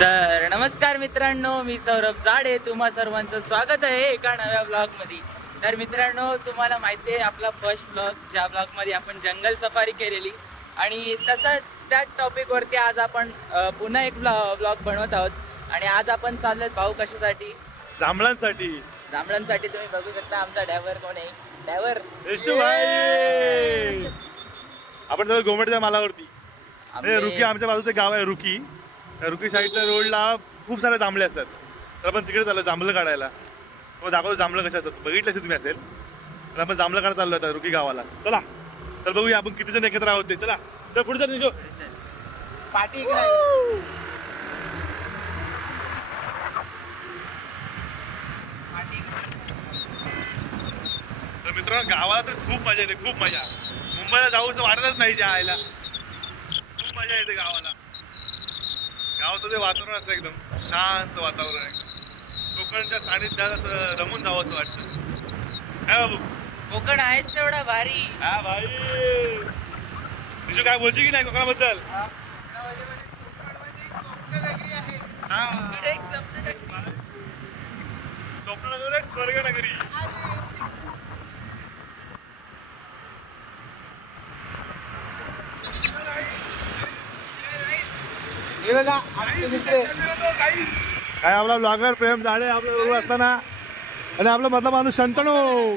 तर नमस्कार मित्रांनो, मी सौरभ जाडे, तुम्हा सर्वांचं स्वागत आहे एका नव्या ब्लॉग मध्ये। तर मित्रांनो, तुम्हाला माहिती आहे आपला फर्स्ट ब्लॉग, ज्या ब्लॉग मध्ये आपण जंगल सफारी केलेली, आणि तसंच त्याच टॉपिक वरती आज आपण पुन्हा एक ब्लॉग बनवत आहोत। आणि आज आपण चाललोय भाऊ कशासाठी? जांभळांसाठी। जांभळांसाठी तुम्ही बघू शकता आमचा ड्रायव्हर कोण आहे, ड्रायव्हर येशू भाई। आपण चाललो गोमटच्या मालावरती। रुकी आमच्या बाजूचं गाव आहे रुकी। रुकी साईडच्या रोडला खूप सारे जांभळे असतात, तर आपण तिकडे चाललो जांभळं काढायला। तो दाखवतो जांभळं कशा असतात, बघितलं तुम्ही असेल। तर आपण जांभळं काढायला चाललो आता रुकी गावाला। चला तर बघूया आपण किती जण एकत्र आहोत ते। चला तर पुढे चल पाठी। तर मित्रांनो, गावाला तर खूप मजा येते, खूप मजा। मुंबईला जाऊ तर वाटतच नाही जायला, खूप मजा येते गावाला। गावाचं ते वातावरण असतं एकदम शांत वातावरण आहे। कोकणच्या सानिध्यात असं रमून जावं असं वाटतं। काय बाबू, कोकण आहेच तेवढा भारी। हा भाई, तुझी काय बोलची की नाही कोकणाबद्दल? स्वप्ननगर एक स्वर्गनगरी। काय आपला ब्लॉगर प्रेम झाडे आपल्या बरोबर असताना, आणि आपला मधला माणूस शंतनू।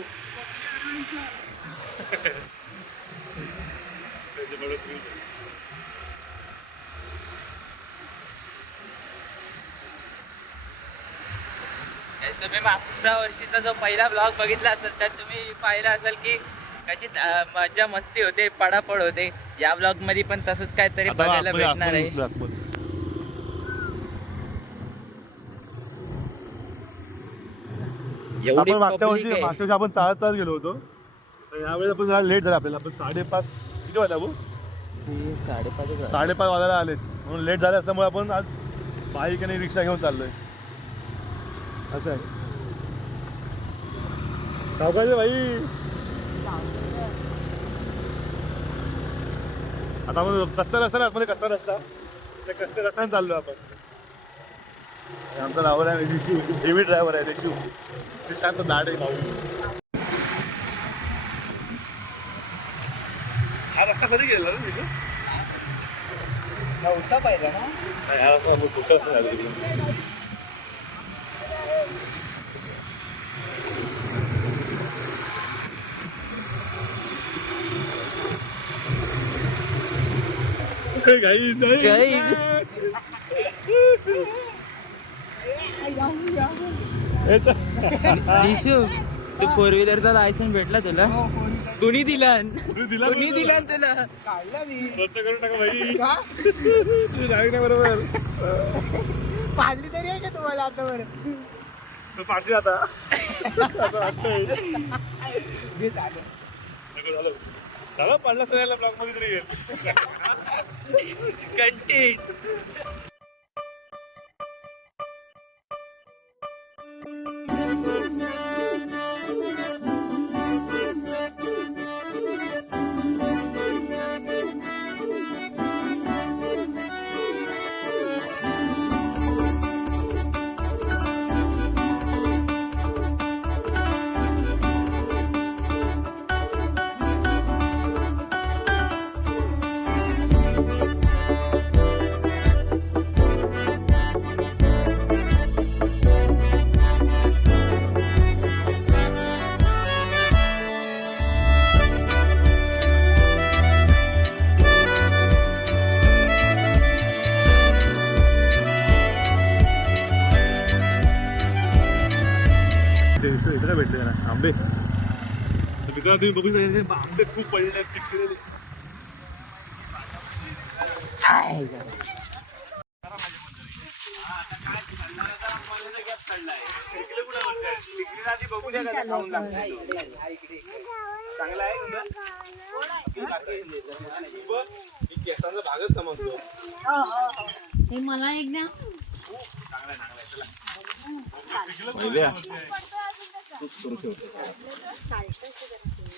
तुम्ही मागच्या वर्षीचा जो पहिला ब्लॉग बघितला असेल तर तुम्ही पाहिला असेल की कशी मजा मस्ती होते, पडापड होते। या ब्लॉग मध्ये पण तसंच काहीतरी बघायला भेटणार आहे। आपण मागच्या वर्षी आपण चालत गेलो होतो, तर यावेळेस आपण जरा लेट झाला आपल्याला। आपण 5:30 किती वाजता भाऊ? 5:30 वाजायला आलेत, म्हणून लेट झाले असल्यामुळे आपण आज बाईक आणि रिक्षा घेऊन चाललोय। असं आहे सावकाश भाई। आता आपण कच्चा रस्ता ना, आतमध्ये कच्चा रस्ता, त्या कच्च्या रस्त्याने चाललो आपण। आमचा ड्रायव्हर आहे ऋषी, हेवी ड्रायव्हर आहे ऋषी, ते शांत दाट आहे भाऊ। हा रस्ता कधी गेला रे ऋषी? नव्हता पाहिला ना, हा रस्ता पुढचा रस्ता झाला। दिशू, तू 4 व्हीलरचा लायसन्स भेटला तुला? कुणी दिला? कुणी दिला तुला? काढला मी, रद्द करून टाका भाई। तुझी गाडी नाही बरोबर पाडली तरी आहे का तुम्हाला आता? बरं पाडली आता असं वाटतंय। झालं पाडलं तर याला ब्लॉक मध्ये तरी येईल कंटेंट। इकडे भेटले ना आंबे, मित्रांनो तुम्ही बघू शकता आंबे खूप पडले पिकलेले। चांगला आहे केसांचा भागच समजतो। हे मला एक द्या।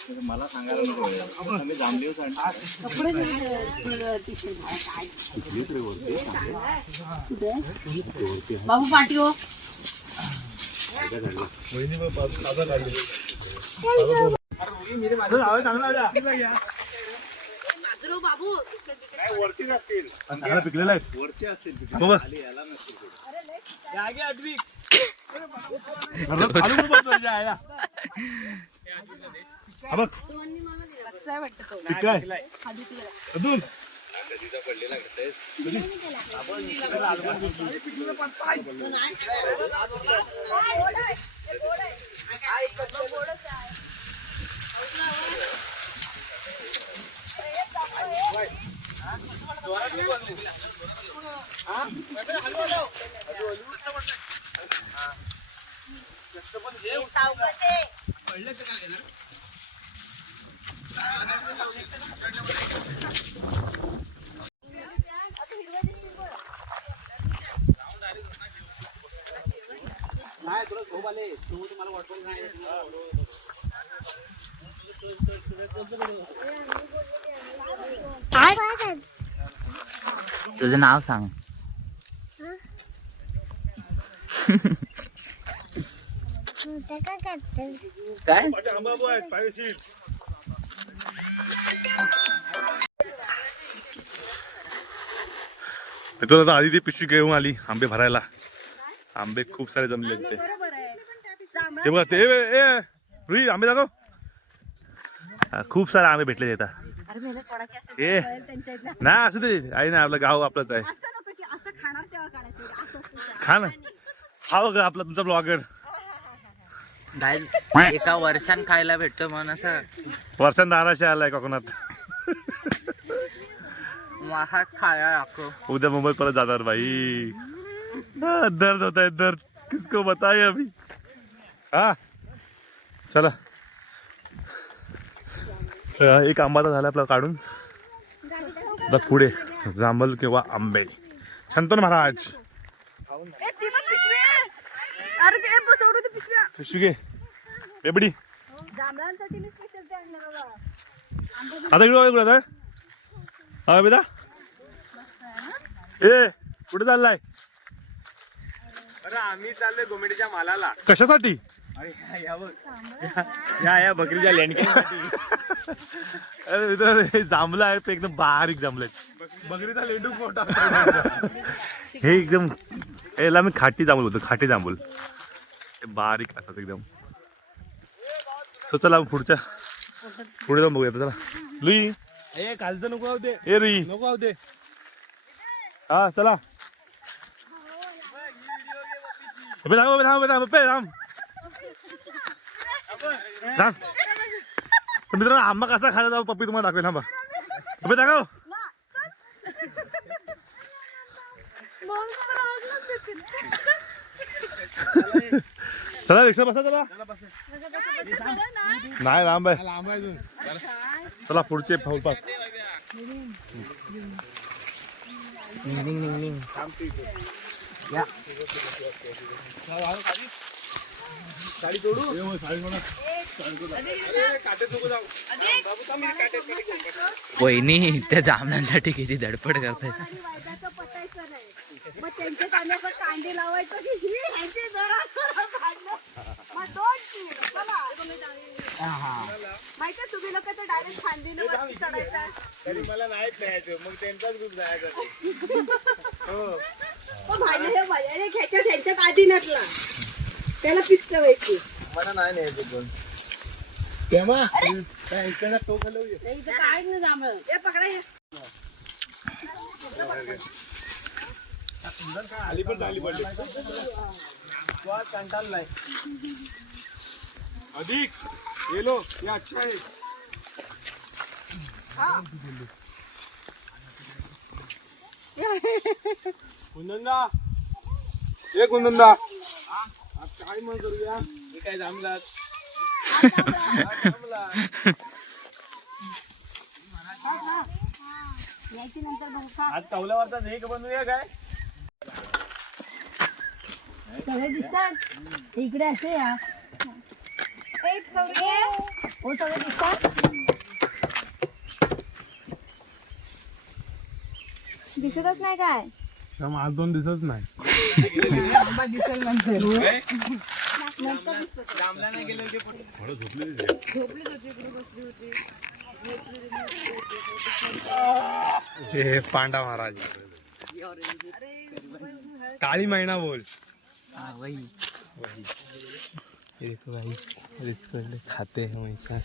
मला सांगायला नको आम्ही जांभळी बाबू पाठी हो. बाबू पिकलेला आहे वरचे असतील तुझं नाव सांग. काय तुला आता आधी ती पिशवी घेऊन आली आंबे भरायला. आंबे खूप सारे जमले ते बघा ते रुई आंबे दाखव. खूप सारे आंबे भेटले येतात. ए ना असं ते आहे ना आपलं गाव आपलंच आहे. खा ना हा बघा आपला तुमचा ब्लॉगर एका वर्षान खायला भेटतो म्हणून असं वर्षांत 1200 आलाय कोकणात. महाग खाया आपको. उद्या मुंबईत परत जाणार भाई. दर्द होता है दर्द किसको बताए अभी. हा चला एक आंबा तर झाला आपला काढून. आता पुढे जांभळ किंवा आंबे. शंतन महाराज पिशवी घे बेबडी. आता इकडे हा बेटा ए कुठे चाललाय. अरे आम्ही चाललोय गोमेडीच्या मालाला. कशासाठी. या बकरीच्या लेंडक्यासाठी. अरे मित्र जांभलं आहे ते एकदम बारीक जांभलं. बकरीचा लेंडू मोठा. हे एकदम याला मी खाटी जांभूल बोलतो. खाटी जांभूल हे बारीक असतात एकदम. सो चला पुढे जाऊन बघूया. चला लुई ए कालचं नको होते. ए रुई नको होते. हा चला मित्रांनो आंबा कसा खायला जाऊ पप्पी तुम्हाला दाखवेल. थांबा पप्पी दाखव. चला रिक्षा बसा. चला नाही लांब आहे. चला पुढचे पाऊल. वहिनी त्या जांभळांसाठी किती धडपड करताय. कांदे लावायचं की ह्यांचे जरा माहिती तुम्ही लोक तर डायरेक्ट खांदीनं वरती चढायचा. तरी मला नाहीच न्यायचं मग त्यांचाच ग्रुप जायचा. ह्याच्यात आधी नसला त्याला पिस्त व्हायची. मला नाही न्यायचं कोण. तेव्हा तो काय नाही जांभळ. हे पकडा हे. खाली पण झाली पडली. कंटाळलाय अधिक गेलो या. अच्छा आहे कुंदनदा. ए कुंदनदा आज काय मग करूया. मी काय जमलात. आज तवल्यावरचा एक बनवूया काय. सगळे दिसतात इकडे असे या. एक सौर्य हो सगळे दिसतात दिसतच नाही काय आज दोन दिसत नाही हे पांडा महाराज काली मैना बोल देखो भाई इसको खाते हैं वैसा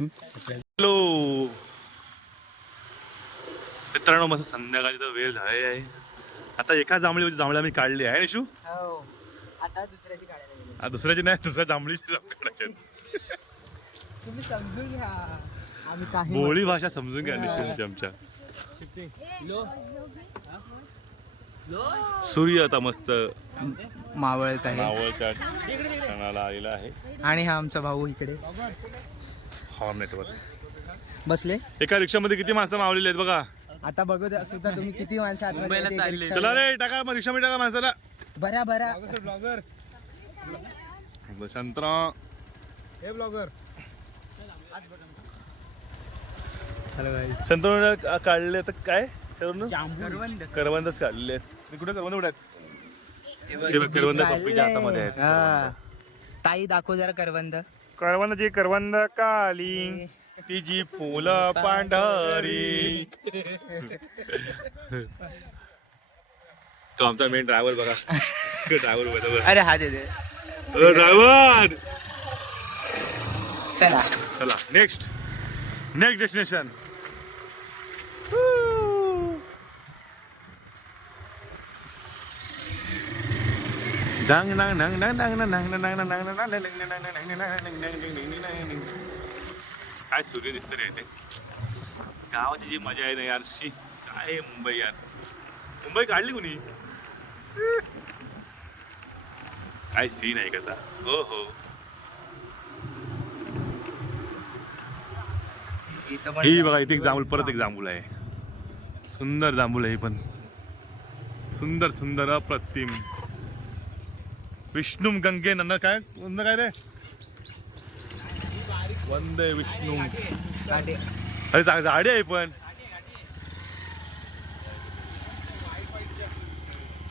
हॅलो मित्रांनो, मस्त संध्याकाळी तर वेळ झालेली आहे. आता एका जांभळी आम्ही काढली आहे निशू. आता दुसऱ्याची काढायला गेलो. दुसऱ्याची नाही, दुसऱ्या जांभळीची काढायची. तुम्ही समजून घ्या आम्ही काही बोळी भाषा समजून घ्या निशूची आमच्या. सूर्य आता मस्त मावळत आहे मावळच्या क्षणाला आलेला आहे. आणि हा आमचा भाऊ इकडे हॉर्नेटवर बसले. एका रिक्षामध्ये किती माणसं मावलेली आहेत बघा. आता बघू द्या सुद्धा तुम्ही किती माणसं आतमध्ये आहेत एका रिक्षामध्ये. चला रे, टाका मग रिक्षामध्ये टाका माणसाला. भरा भरा ब्लॉगर शंतराव हे ब्लॉगर शंतराव काढले तर काय करवंदच काढलेले आहेत. कुठे करवंद कुठे आहेत? करवंद पप्पीच्या हातामध्ये आहेत. ताई दाखव जरा करवंद. करवंदाची करवंद काली तिची फुलं पांढरी. तो आमचा मेन ड्रायव्हर बघा. ड्रायव्हर अरे हा दे दे. ड्रायव्हर चला चला नेक्स्ट डेस्टिनेशन. काय सूर्य दिसत रे इथे. गावाची जी मजा आहे ना यार, शी काय आहे मुंबई यार. मुंबई काढली कुणी. काय सीन आहे कसा. हो हो ही बघा, इथे एक जांभूळ, परत एक जांभूळ आहे. सुंदर जांभूळ आहे ही पण. सुंदर सुंदर अप्रतिम. विष्णू गंगे नंद काय काय रे. वंदे विष्णू. अरे झाडे आहे पण.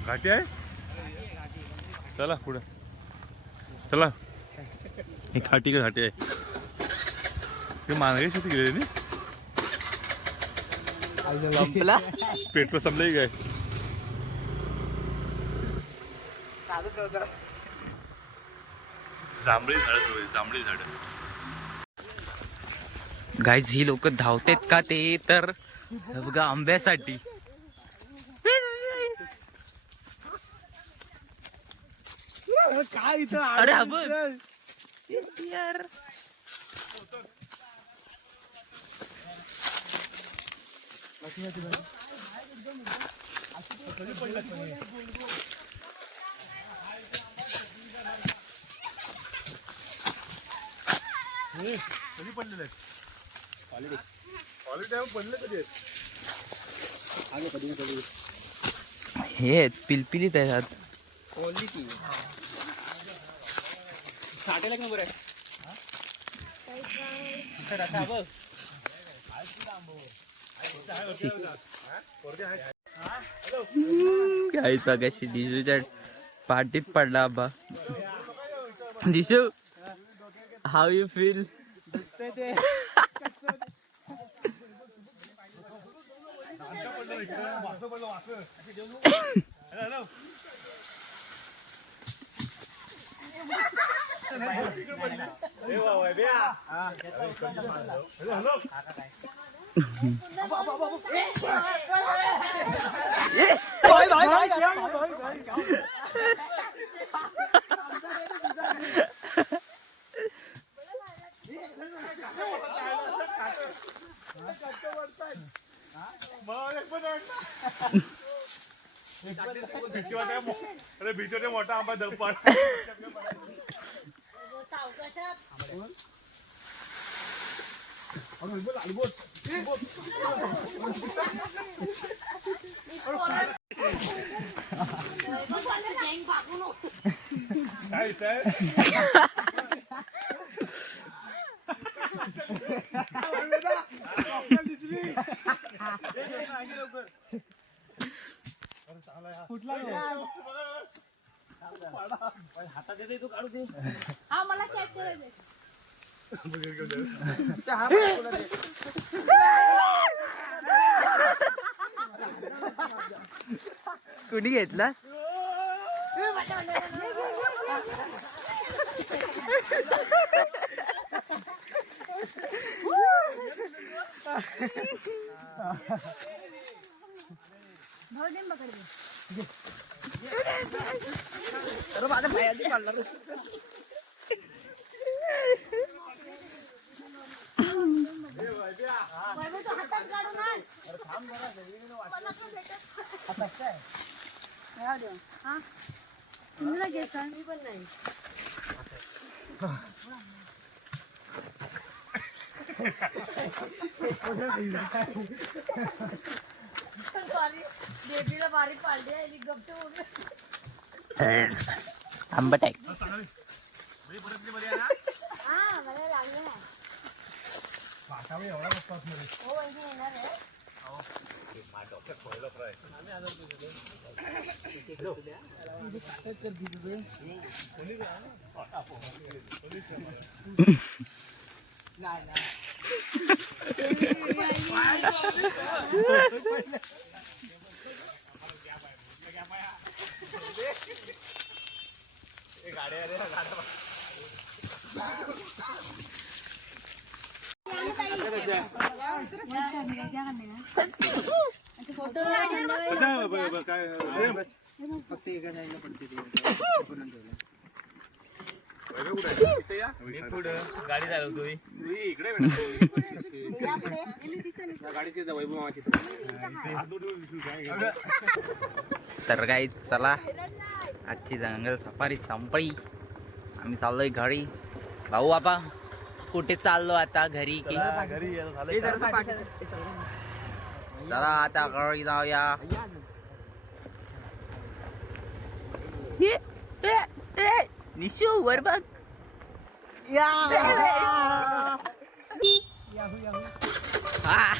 घाटी आहे. चला पुढे चला. ही घाटी का घाटी आहे. ते मानवी शेती गेली संपला. पेट्रोल संपलं काय. जांभळी झाड सुरू आहे, जांभळी झाड. गाईज ही लोक धावतेत का ते तर बघा आंब्यासाठी. काय इथं अरे हा बघ यार. कधी पडलेले पडले कधी हे आहेत, पिलपिलीत आहेत. क्वालिटी साठेला नंबर आहे. काही सगळ्याशी दिसूच्या पाठीत पडला आबा. दिसू हाऊ यू फील. अरे भीतीवर मोठा आंबा दपाड. काय मागे लवकर. हातात येते तू काढू दे. हा मला चेक करायचं कुणी घेतला भाऊ दे ना पकडे. वैभव, तू हातात काढून आण. मला पण भेटत. राहू दे. हा? तुम्ही नाही घेत का? मी पण नाही. बेबीला बारीक पाडली आहे गप्प. आंबट आहे हा मला लागलं आहे. हो वहिनी येणार आहे. फोटो काय गाडी चालवतो इकडे गाडीची वैभव मामाची. तर काही चला आजची जंगल सफारी संपली. आम्ही चाललोय घरी. भाऊ बाबा कुठे चाललो आता घरी की घरी झालं. चला आता घरी जाऊया. निशू वर बघ. आ.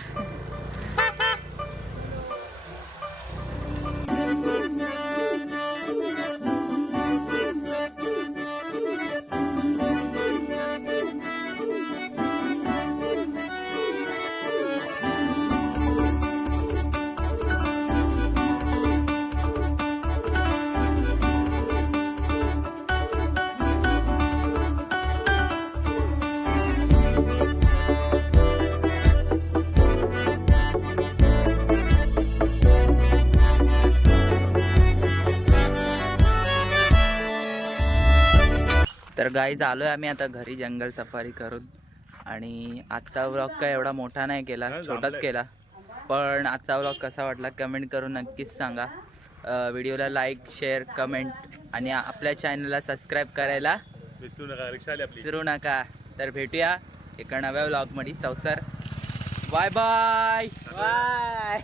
तर गाईज आलोय आम्ही आता घरी जंगल सफारी करून. आणि आजचा व्लॉग काय एवढा मोठा नाही केला, छोटाच केला. पण आजचा व्लॉग कसा वाटला कमेंट करून नक्कीच सांगा. व्हिडिओला लाईक शेअर कमेंट आणि आपल्या चॅनलला सबस्क्राईब करायला विसरू नका. तर भेटूया एका नव्या व्लॉगमध्ये. तवसर बाय बाय बाय.